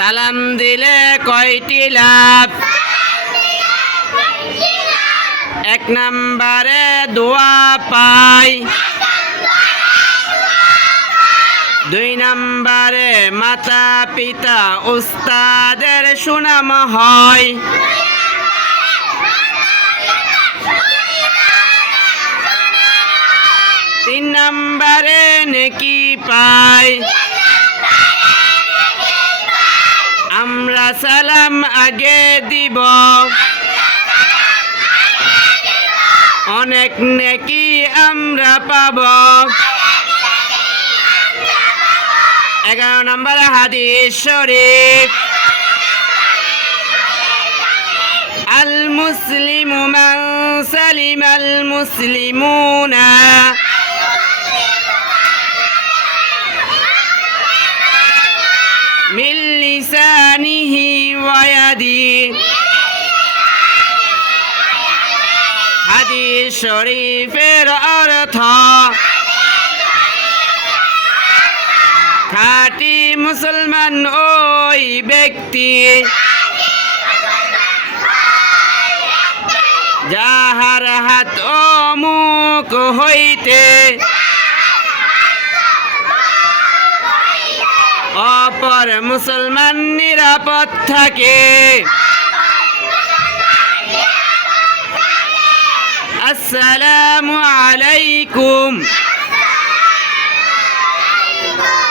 সালাম দিলে কয়টি লাভ? এক নম্বরে দোয়া পাই, দুই নম্বরে মাতা পিতা উস্তাদের সুনাম হয়, তিন নম্বরে নেকি পাই। আমরা সালাম আগে দিব, অনেক নেকি আমরা পাব। 11 নম্বর হাদিস শরীফ, আল মুসলিমু মান সালিমাল মুসলিমুনা মিন লিসানিহি ওয়া ইয়াদিহি। হাদিস শরীফের অর্থ খাঁটি মুসলমান ওই ব্যক্তি যাহার হাত ও মুখ হইতে অপর মুসলমান নিরাপদ থাকে। আসসালামু আলাইকুম।